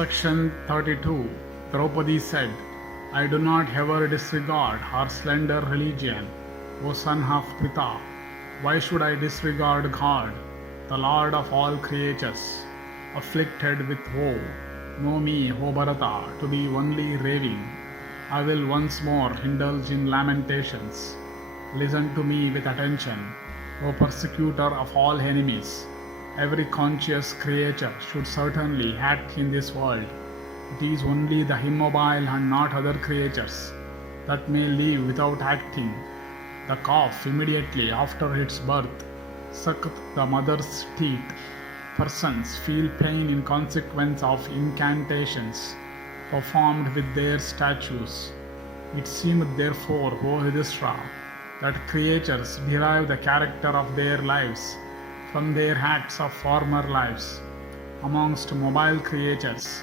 Section 32. Draupadi said, I do not ever disregard her slender religion, O son of Pritha. Why should I disregard God, the Lord of all creatures, afflicted with woe? Know me, O Bharata, to be only raving. I will once more indulge in lamentations. Listen to me with attention, O persecutor of all enemies. Every conscious creature should certainly act in this world. It is only the immobile and not other creatures that may live without acting. The calf immediately after its birth sucketh the mother's teeth. Persons feel pain in consequence of incantations performed with their statues. It seemeth therefore, O Yudhishthira, that creatures derive the character of their lives from their acts of former lives. Amongst mobile creatures,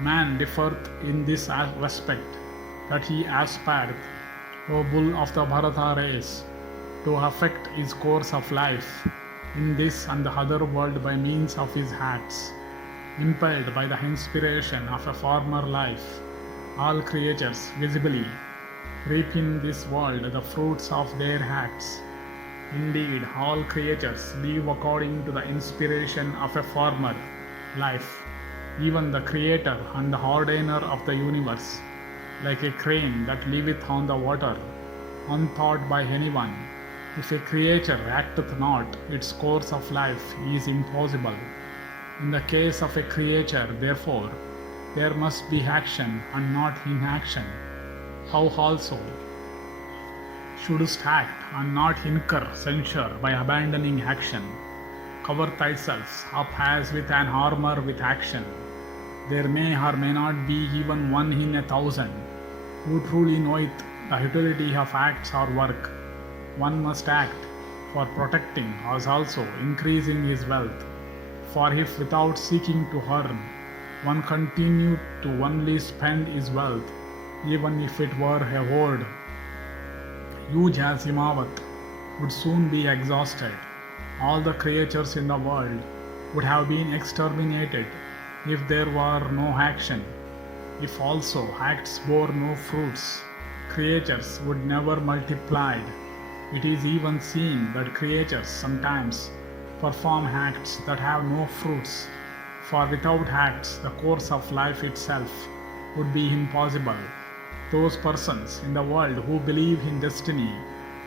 man differeth in this respect, that he aspireth, O bull of the Bharata race, to affect his course of life in this and the other world by means of his acts. Impelled by the inspiration of a former life, all creatures visibly reap in this world the fruits of their acts. Indeed, all creatures live according to the inspiration of a former life. Even the Creator and the Ordainer of the universe, like a crane that liveth on the water, unthought by anyone. If a creature acteth not, its course of life is impossible. In the case of a creature, therefore, there must be action and not inaction. How also shouldst act and not incur censure by abandoning action? Cover thyself up as with an armor with action. There may or may not be even one in 1,000 who truly knoweth the utility of acts or work. One must act for protecting as also increasing his wealth. For if without seeking to earn, one continued to only spend his wealth, even if it were a hoard, huge as Himavat, would soon be exhausted. All the creatures in the world would have been exterminated if there were no action. If also acts bore no fruits, creatures would never multiply. It is even seen that creatures sometimes perform acts that have no fruits, for without acts the course of life itself would be impossible. Those persons in the world who believe in destiny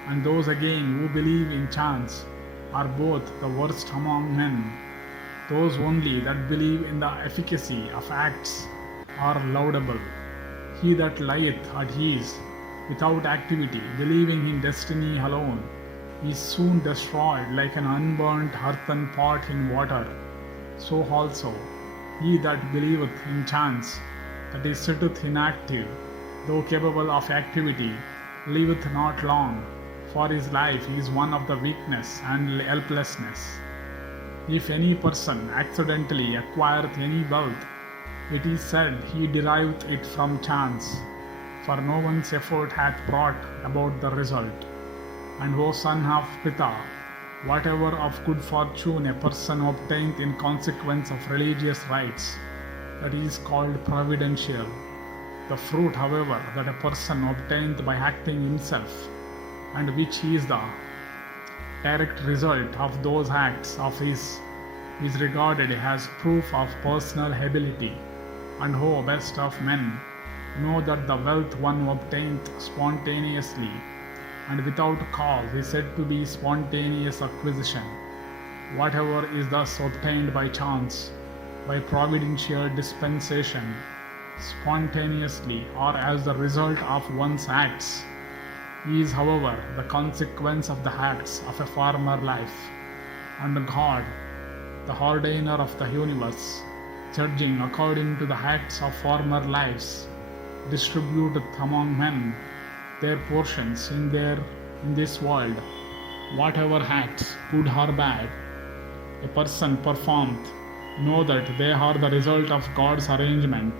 and those again who believe in chance are both the worst among men. Those only that believe in the efficacy of acts are laudable. He that lieth at ease without activity, believing in destiny alone, is soon destroyed like an unburnt earthen pot in water. So also he that believeth in chance, that is sitteth inactive, though capable of activity, liveth not long, for his life is one of the weakness and helplessness. If any person accidentally acquireth any wealth, it is said he deriveth it from chance, for no one's effort hath brought about the result. And O son of Pritha, whatever of good fortune a person obtaineth in consequence of religious rites, that is called providential. The fruit, however, that a person obtaineth by acting himself, and which is the direct result of those acts of his, is regarded as proof of personal ability. And O best of men, know that the wealth one obtaineth spontaneously and without cause is said to be spontaneous acquisition. Whatever is thus obtained by chance, by providential dispensation, spontaneously or as the result of one's acts, is however the consequence of the acts of a former life. And God, the Ordainer of the universe, judging according to the acts of former lives, distributeth among men their portions in this world. Whatever acts, good or bad, a person performeth, know that they are the result of God's arrangement,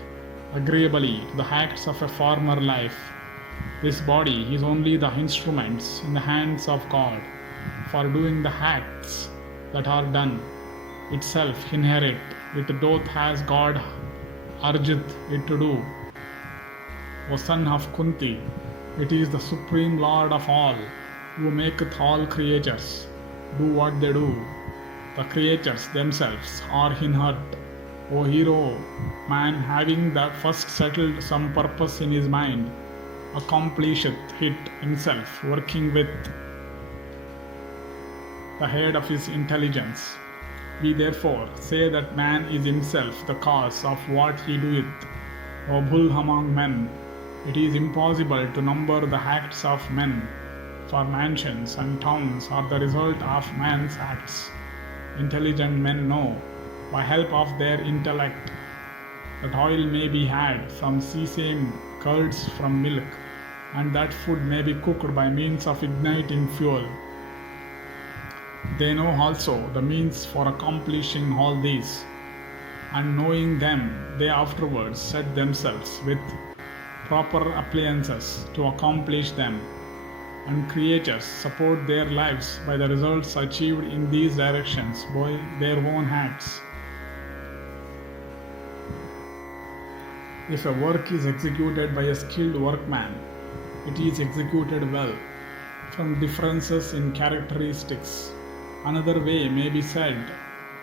agreeably to the acts of a former life. This body is only the instruments in the hands of God for doing the acts that are done. Itself inherit, it doth as God urgeth it to do. O son of Kunti, it is the supreme Lord of all, who maketh all creatures do what they do. The creatures themselves are in hurt. O hero, man having the first settled some purpose in his mind, accomplisheth it himself, working with the head of his intelligence. We therefore say that man is himself the cause of what he doeth. O bull among men, it is impossible to number the acts of men, for mansions and towns are the result of man's acts. Intelligent men know, by help of their intellect, that oil may be had from sesame, curds from milk, and that food may be cooked by means of igniting fuel. They know also the means for accomplishing all these, and knowing them, they afterwards set themselves with proper appliances to accomplish them, and creatures support their lives by the results achieved in these directions by their own acts. If a work is executed by a skilled workman, it is executed well. From differences in characteristics, another way may be said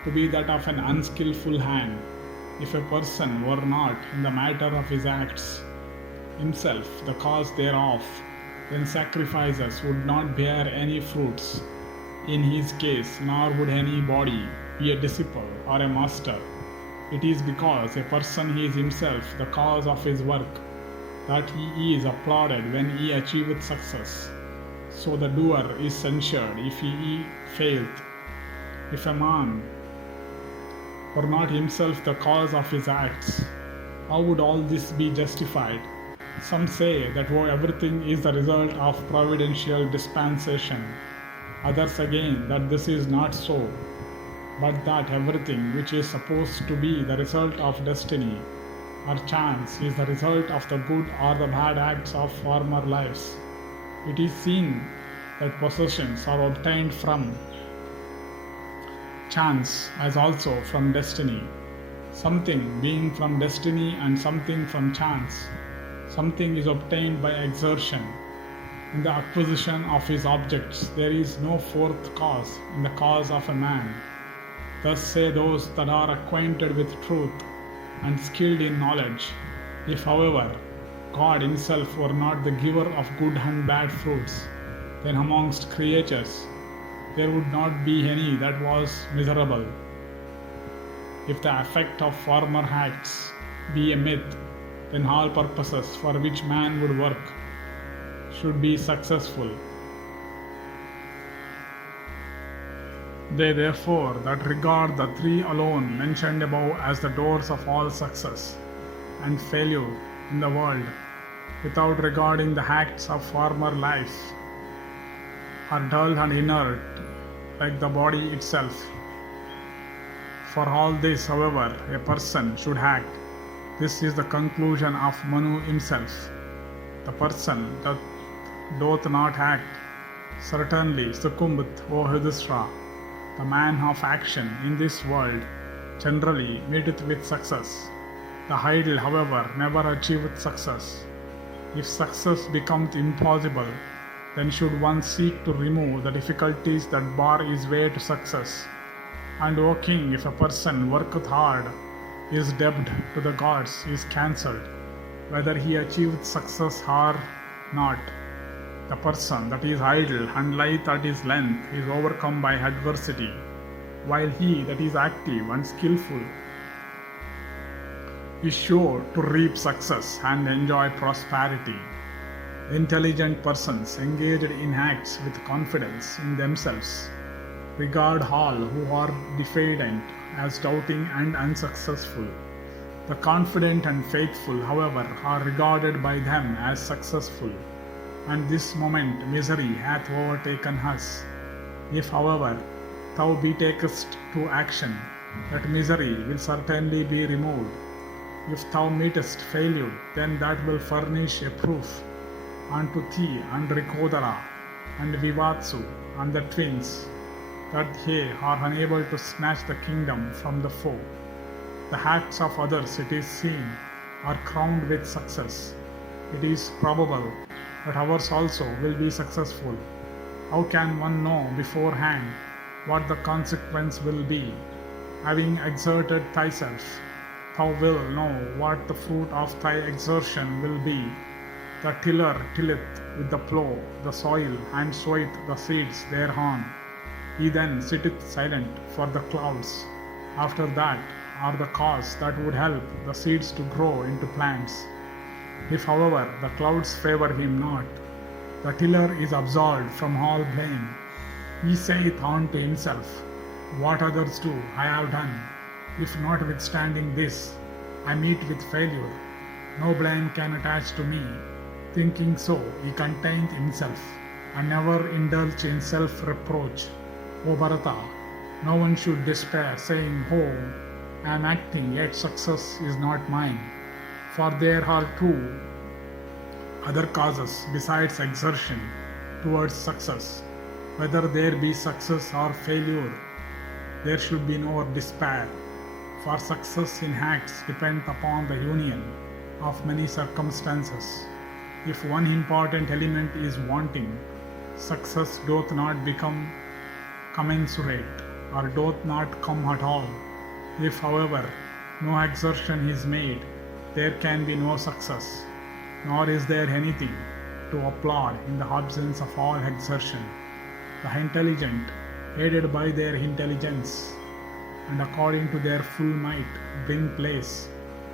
to be that of an unskillful hand. If a person were not, in the matter of his acts, himself the cause thereof, then sacrifices would not bear any fruits in his case, nor would any body be a disciple or a master. It is because a person is himself the cause of his work that he is applauded when he achieveth success. So the doer is censured if he faileth. If a man were not himself the cause of his acts, how would all this be justified? Some say that everything is the result of providential dispensation. Others again that this is not so, but that everything which is supposed to be the result of destiny or chance is the result of the good or the bad acts of former lives. It is seen that possessions are obtained from chance as also from destiny. Something being from destiny and something from chance. Something is obtained by exertion. In the acquisition of his objects, there is no fourth cause in the cause of a man. Thus say those that are acquainted with truth and skilled in knowledge. If, however, God himself were not the giver of good and bad fruits, then amongst creatures there would not be any that was miserable. If the effect of former acts be a myth, then all purposes for which man would work should be successful. They therefore that regard the three alone mentioned above as the doors of all success and failure in the world, without regarding the acts of former life, are dull and inert like the body itself. For all this, however, a person should act. This is the conclusion of Manu himself. The person that doth not act certainly succumbeth, O Yudhishthira. The man of action in this world generally meeteth with success. The idle, however, never achieveth success. If success becometh impossible, then should one seek to remove the difficulties that bar his way to success. And O king, if a person worketh hard, his debt to the gods is cancelled, whether he achieveth success or not. The person that is idle and lieth at his length is overcome by adversity, while he that is active and skillful is sure to reap success and enjoy prosperity. Intelligent persons engaged in acts with confidence in themselves regard all who are defiant as doubting and unsuccessful. The confident and faithful, however, are regarded by them as successful, and this moment misery hath overtaken us. If, however, thou betakest to action, that misery will certainly be removed. If thou meetest failure, then that will furnish a proof unto thee and Rikodara and Vivatsu and the twins, that they are unable to snatch the kingdom from the foe. The acts of others, it is seen, are crowned with success. It is probable that ours also will be successful. How can one know beforehand what the consequence will be? Having exerted thyself, thou wilt know what the fruit of thy exertion will be. The tiller tilleth with the plough the soil, and soweth the seeds thereon. He then sitteth silent, for the clouds after that are the cause that would help the seeds to grow into plants. If, however, the clouds favour him not, the tiller is absolved from all blame. He saith unto himself, what others do, I have done. If notwithstanding this, I meet with failure, no blame can attach to me. Thinking so, he contained himself, and never indulge in self-reproach. O Bharata, no one should despair, saying, oh, I am acting, yet success is not mine. For there are two other causes besides exertion towards success. Whether there be success or failure, there should be no despair. For success in acts depends upon the union of many circumstances. If one important element is wanting, success doth not become commensurate, or doth not come at all. If, however, no exertion is made, there can be no success, nor is there anything to applaud in the absence of all exertion. The intelligent, aided by their intelligence, and according to their full might, bring place,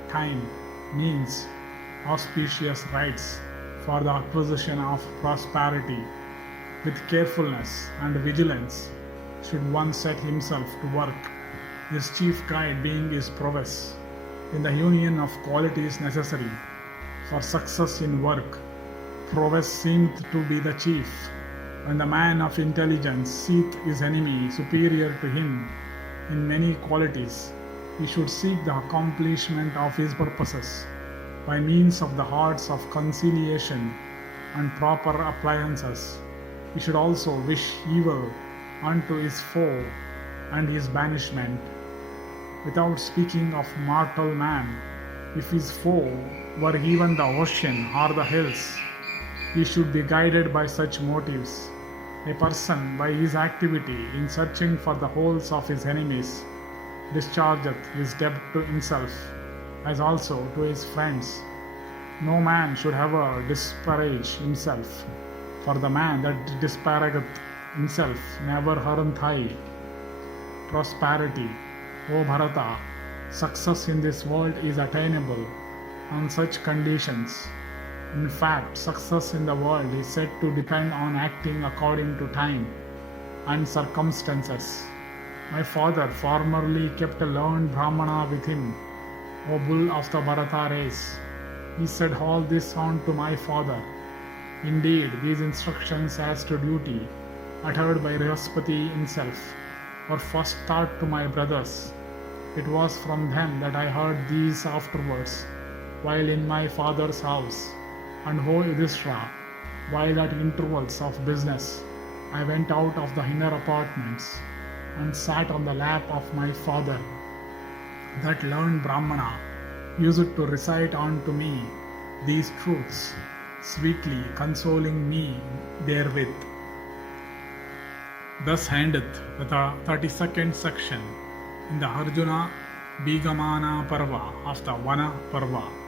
time, means, auspicious rights for the acquisition of prosperity. With carefulness and vigilance should one set himself to work, his chief guide being his prowess in the union of qualities necessary for success in work. Prowess seemeth to be the chief. When the man of intelligence seeth his enemy superior to him in many qualities, he should seek the accomplishment of his purposes by means of the arts of conciliation and proper appliances. He should also wish evil unto his foe and his banishment. Without speaking of mortal man, if his foe were even the ocean or the hills, he should be guided by such motives. A person, by his activity in searching for the holes of his enemies, dischargeth his debt to himself, as also to his friends. No man should ever disparage himself, for the man that disparageth himself never earneth high prosperity. O Bharata, success in this world is attainable on such conditions. In fact, success in the world is said to depend on acting according to time and circumstances. My father formerly kept a learned Brahmana with him, O bull of the Bharata race. He said all this unto my father. Indeed, these instructions as to duty, uttered by Brihaspati himself, were first taught to my brothers. It was from them that I heard these afterwards, while in my father's house. And O Yudhishthira, while at intervals of business, I went out of the inner apartments and sat on the lap of my father. That learned Brahmana used to recite unto me these truths, sweetly consoling me therewith. Thus endeth the 32nd section in the Arjuna Bigamana Parva of the Vana Parva.